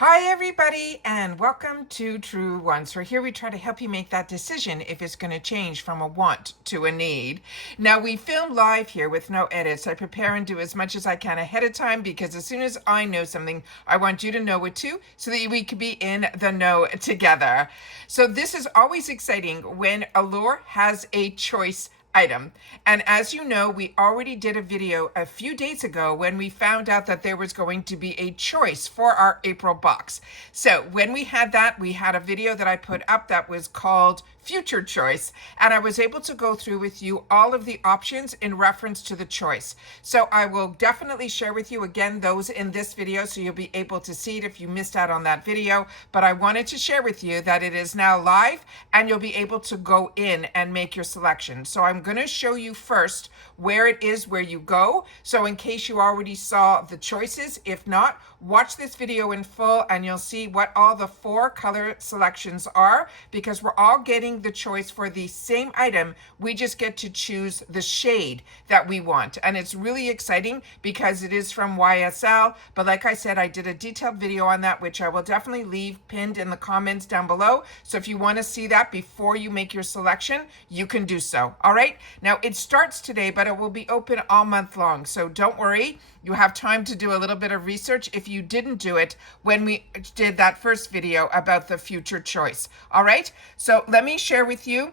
Hi everybody and welcome to Truewants, where here we try to help you make that decision if it's going to change from a want to a need. Now we film live here with no edits. I prepare and do as much as I can ahead of time because as soon as I know something, I want you to know it too so that we can be in the know together. So this is always exciting when Allure has a choice item. And as you know, we already did a video a few days ago when we found out that there was going to be a choice for our April box. So when we had that, we had a video that I put up that was called Future Choice, and I was able to go through with you all of the options in reference to the choice. So I will definitely share with you again those in this video so you'll be able to see it if you missed out on that video. But I wanted to share with you that it is now live and you'll be able to go in and make your selection. So I'm going to show you first where it is where you go. So in case you already saw the choices, if not, watch this video in full and you'll see what all the 4 color selections are, because we're all getting the choice for the same item. We just get to choose the shade that we want. And it's really exciting because it is from YSL. But like I said, I did a detailed video on that, which I will definitely leave pinned in the comments down below. So if you want to see that before you make your selection, you can do so. All right. Now it starts today, but it will be open all month long. So don't worry. You have time to do a little bit of research if you didn't do it when we did that first video about the future choice. All right. So let me share with you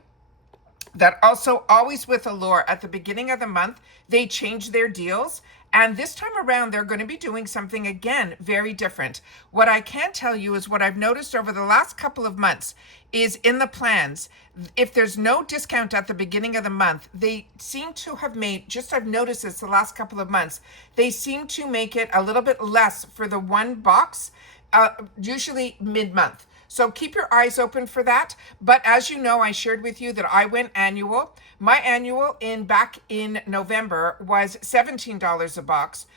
that also always with Allure at the beginning of the month, they change their deals. And this time around, they're going to be doing something again, very different. What I can tell you is what I've noticed over the last couple of months is in the plans, if there's no discount at the beginning of the month, they seem to have made, just I've noticed this the last couple of months, they seem to make it a little bit less for the one box, usually mid-month. So keep your eyes open for that. But as you know, I shared with you that I went annual. My annual back in November was $17 a box.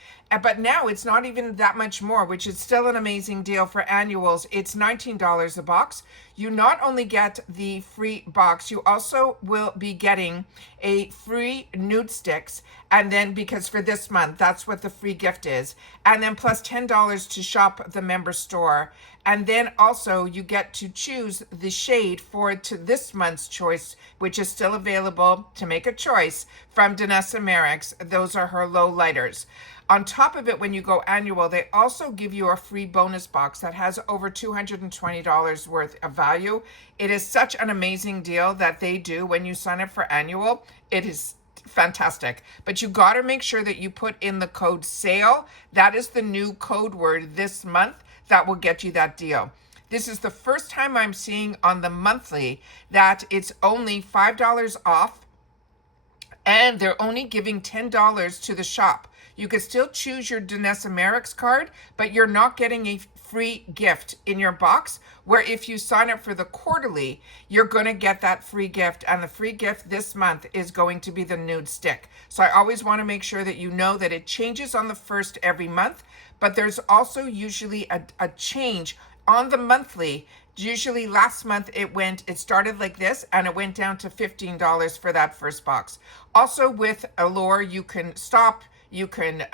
But now it's not even that much more, which is still an amazing deal for annuals. It's $19 a box. You not only get the free box, you also will be getting a free nude sticks. And then because for this month, that's what the free gift is. And then plus $10 to shop the member store. And then also you get to choose the shade for this month's choice, which is still available to make a choice from Danessa Merrick's. Those are her low lighters. On top of it, when you go annual, they also give you a free bonus box that has over $220 worth of value. It is such an amazing deal that they do when you sign up for annual. It is fantastic. But you got to make sure that you put in the code SALE. That is the new code word this month that will get you that deal. This is the first time I'm seeing on the monthly that it's only $5 off, and they're only giving $10 to the shop. You could still choose your Danessa Merrick's card, but you're not getting a free gift in your box, where if you sign up for the quarterly, you're going to get that free gift. And the free gift this month is going to be the nude stick. So I always want to make sure that you know that it changes on the 1st every month, but there's also usually a change on the monthly. Usually last month it started like this and it went down to $15 for that first box. Also with Allure, you can stop, you can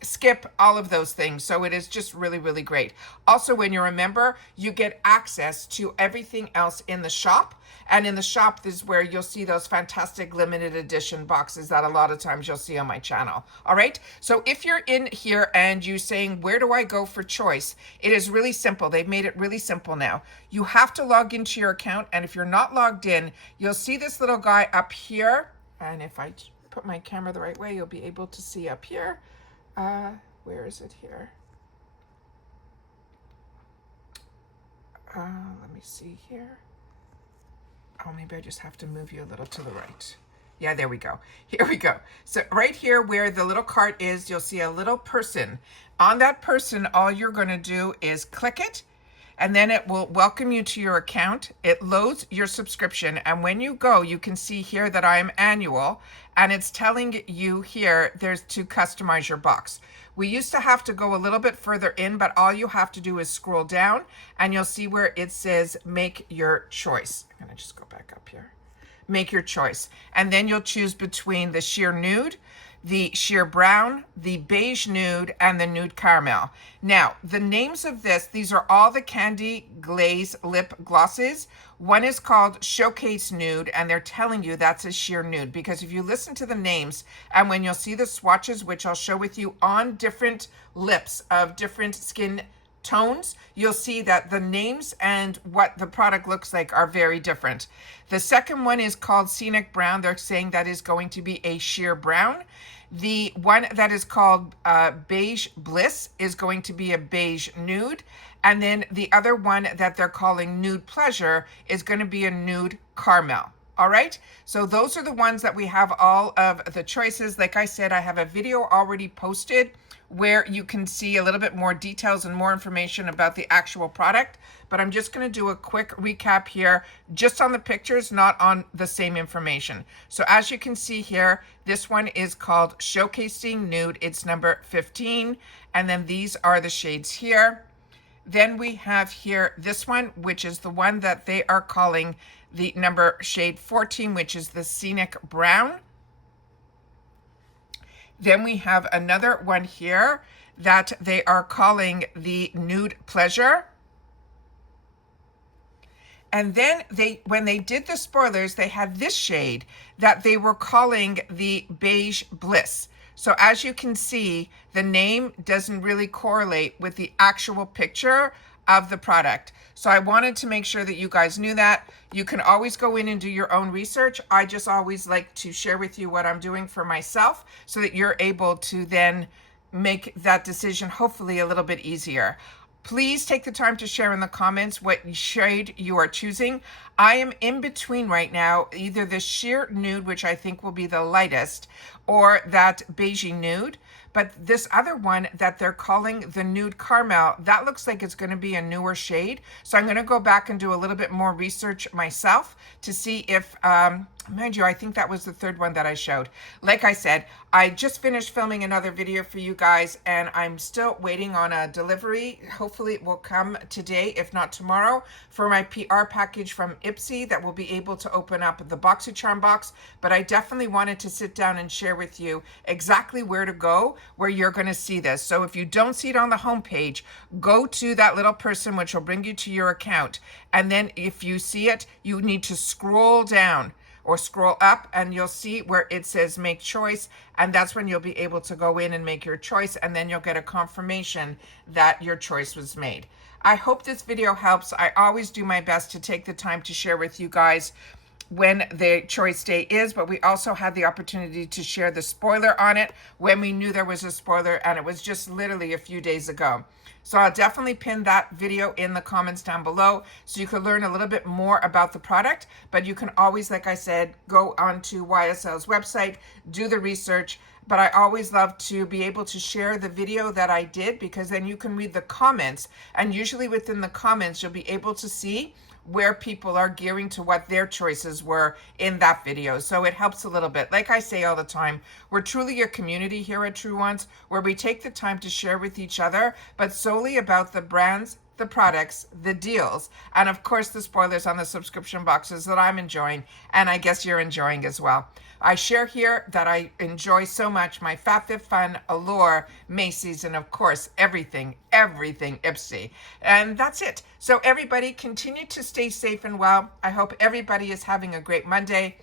skip, all of those things. So it is just really, really great. Also, when you're a member, you get access to everything else in the shop. And in the shop is where you'll see those fantastic limited edition boxes that a lot of times you'll see on my channel. All right. So if you're in here and you're saying, where do I go for choice? It is really simple. They've made it really simple now. You have to log into your account. And if you're not logged in, you'll see this little guy up here. And if I put my camera the right way, you'll be able to see up here. Where is it here? Let me see here. Oh, maybe I just have to move you a little to the right. Yeah, there we go. Here we go. So right here where the little cart is, you'll see a little person. On that person, all you're going to do is click it, and then it will welcome you to your account. It loads your subscription. And when you go, you can see here that I am annual, and it's telling you here there's to customize your box. We used to have to go a little bit further in, but all you have to do is scroll down and you'll see where it says make your choice. I'm going to just go back up here. Make your choice. And then you'll choose between the sheer nude, the sheer brown, the beige nude, and the nude caramel. Now, the names of these are all the Candy Glaze lip glosses. One is called Showcase Nude, and they're telling you that's a sheer nude, because if you listen to the names and when you'll see the swatches, which I'll show with you on different lips of different skin tones, you'll see that the names and what the product looks like are very different. The second one is called Scenic Brown. They're saying that is going to be a sheer brown. The one that is called Beige Bliss is going to be a beige nude. And then the other one that they're calling Nude Pleasure is going to be a nude caramel. All right, so those are the ones that we have all of the choices. Like I said, I have a video already posted where you can see a little bit more details and more information about the actual product. But I'm just going to do a quick recap here, just on the pictures, not on the same information. So as you can see here, this one is called Showcasing Nude. It's number 15. And then these are the shades here. Then we have here this one, which is the one that they are calling the number shade 14, which is the Scenic Brown. Then we have another one here that they are calling the Nude Pleasure. And then when they did the spoilers, they had this shade that they were calling the Beige Bliss. So as you can see, the name doesn't really correlate with the actual picture of the product. So I wanted to make sure that you guys knew that. You can always go in and do your own research. I just always like to share with you what I'm doing for myself so that you're able to then make that decision hopefully a little bit easier. Please take the time to share in the comments what shade you are choosing. I am in between right now, either the sheer nude, which I think will be the lightest, or that beigey nude. But this other one that they're calling the Nude Caramel, that looks like it's going to be a newer shade. So I'm going to go back and do a little bit more research myself to see if, mind you, I think that was the third one that I showed. Like I said, I just finished filming another video for you guys, and I'm still waiting on a delivery. Hopefully it will come today, if not tomorrow, for my PR package from Ipsy that will be able to open up the BoxyCharm box. But I definitely wanted to sit down and share with you exactly where to go, where you're going to see this. So if you don't see it on the homepage, go to that little person, which will bring you to your account. And then if you see it, you need to scroll down or scroll up, and you'll see where it says make choice. And that's when you'll be able to go in and make your choice. And then you'll get a confirmation that your choice was made. I hope this video helps. I always do my best to take the time to share with you guys when the choice day is, but we also had the opportunity to share the spoiler on it when we knew there was a spoiler, and it was just literally a few days ago. So I'll definitely pin that video in the comments down below so you can learn a little bit more about the product. But you can always, like I said, go onto YSL's website, do the research. But I always love to be able to share the video that I did, because then you can read the comments, and usually within the comments you'll be able to see where people are gearing to what their choices were in that video. So it helps a little bit. Like I say all the time, we're truly a community here at Truewants, where we take the time to share with each other, but solely about the brands, the products, the deals, and of course the spoilers on the subscription boxes that I'm enjoying, and I guess you're enjoying as well. I share here that I enjoy so much my FabFitFun, Allure, Macy's, and of course everything Ipsy. And that's it. So everybody continue to stay safe and well. I hope everybody is having a great Monday.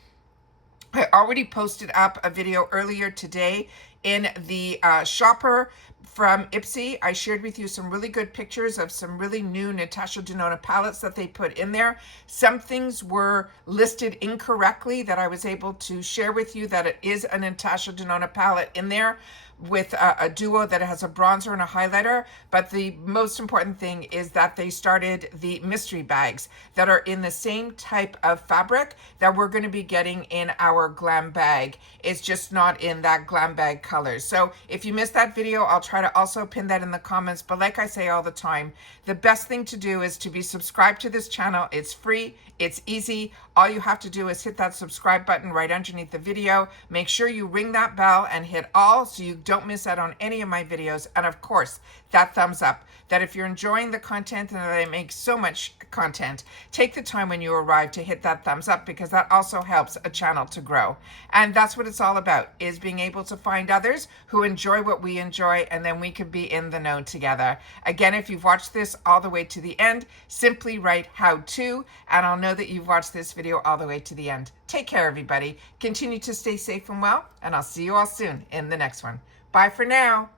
I already posted up a video earlier today in the shopper from Ipsy. I shared with you some really good pictures of some really new Natasha Denona palettes that they put in there. Some things were listed incorrectly that I was able to share with you that it is a Natasha Denona palette in there with a duo that has a bronzer and a highlighter. But the most important thing is that they started the mystery bags that are in the same type of fabric that we're going to be getting in our glam bag. It's just not in that glam bag color. So if you missed that video, I'll try to also pin that in the comments. But like I say all the time, the best thing to do is to be subscribed to this channel. It's free, It's easy. All you have to do is hit that subscribe button right underneath the video. Make sure you ring that bell and hit all so you don't miss out on any of my videos. And of course, that thumbs up. That if you're enjoying the content and that I make so much content, take the time when you arrive to hit that thumbs up, because that also helps a channel to grow. And that's what it's all about, is being able to find others who enjoy what we enjoy, and then we can be in the know together. Again, if you've watched this all the way to the end, simply write how to, and I'll know that you've watched this video all the way to the end. Take care, everybody. Continue to stay safe and well, and I'll see you all soon in the next one. Bye for now.